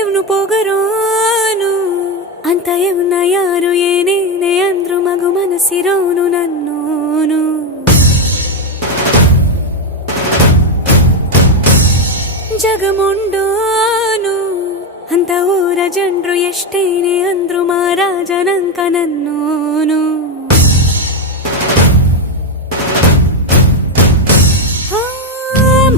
ಇವನು ಪೋಗರೋನು ಅಂತ ಇವನ ಯಾರು ಏನೇನೆ ಅಂದ್ರು ಮಗು ಮನಸ್ಸಿರೋನು ನನ್ನೋನು. ಜಗಮುಂಡೋನು ಅಂತ ಊರ ಜನರು ಎಷ್ಟೇನೆ ಅಂದ್ರು ಮಹಾರಾಜನಂಕ ನನ್ನೋನು.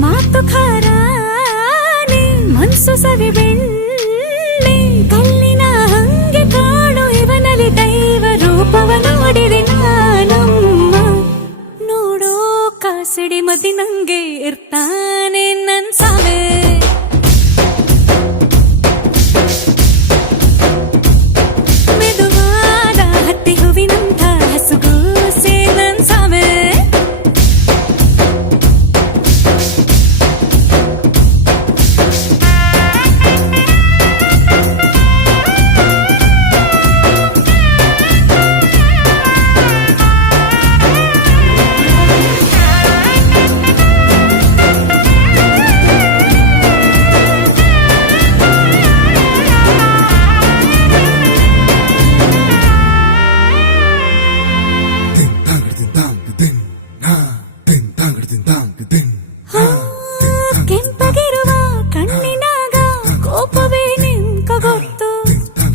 ಮಾತು ಖಾರಾನೆ ಮನ್ಸು ಸವಿ ಬೆಳ್ಳಿ ಕಲ್ಲಿನ ಹಂಗೆ ಕಾಣು ಇವನಲ್ಲಿ ದೈವ ರೂಪವ ನೋಡಿದೆ ನಾನಮ್ಮ. ನೋಡೋ ಕಾಸಿಡಿ ಮದಿ ನಂಗೆ ಇರ್ತಾನೆ ನನ್ ಸಾವೆ. ಮೆದುವಾದ ಹತ್ತಿ ಹೂವಿನಂಥ ಹಸುಗೂಸೆ ನನ್ ಸಾವೆ. ಕೆಂಪಗಿರುವ ಕಣ್ಣಿನಾಗ ಕೋಪವೇ ನಿಂಕ ಗೊತ್ತು,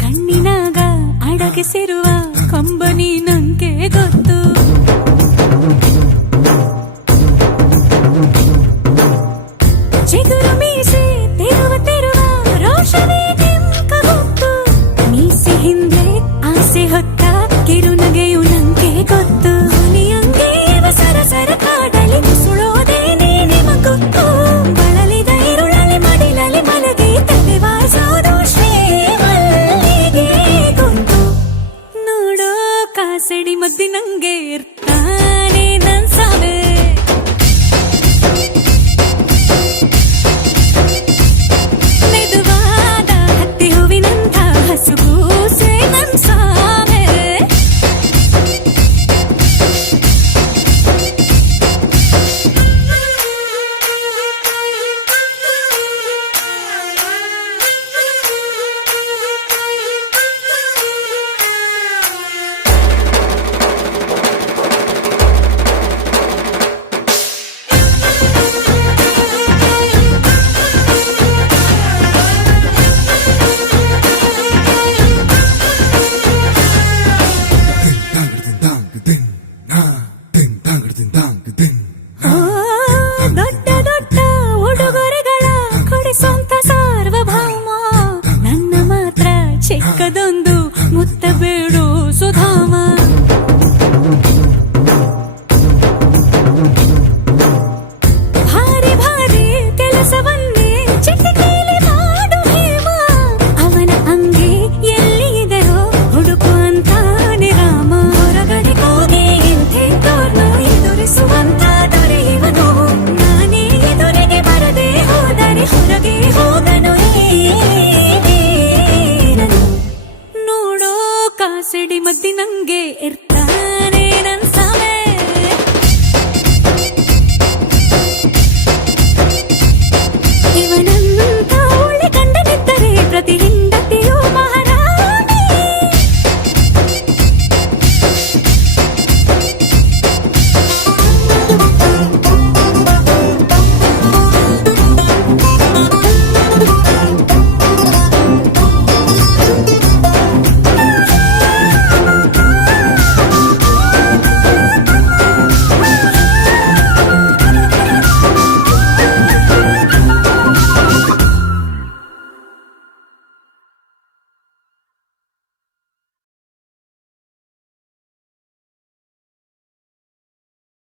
ಕಣ್ಣಿನಾಗ ಅಡಗಿಸಿರುವ ಕಂಬನಿ ನಂಗೆ ಗೊತ್ತು. ಚಿಗುರು ಮೀಸೆ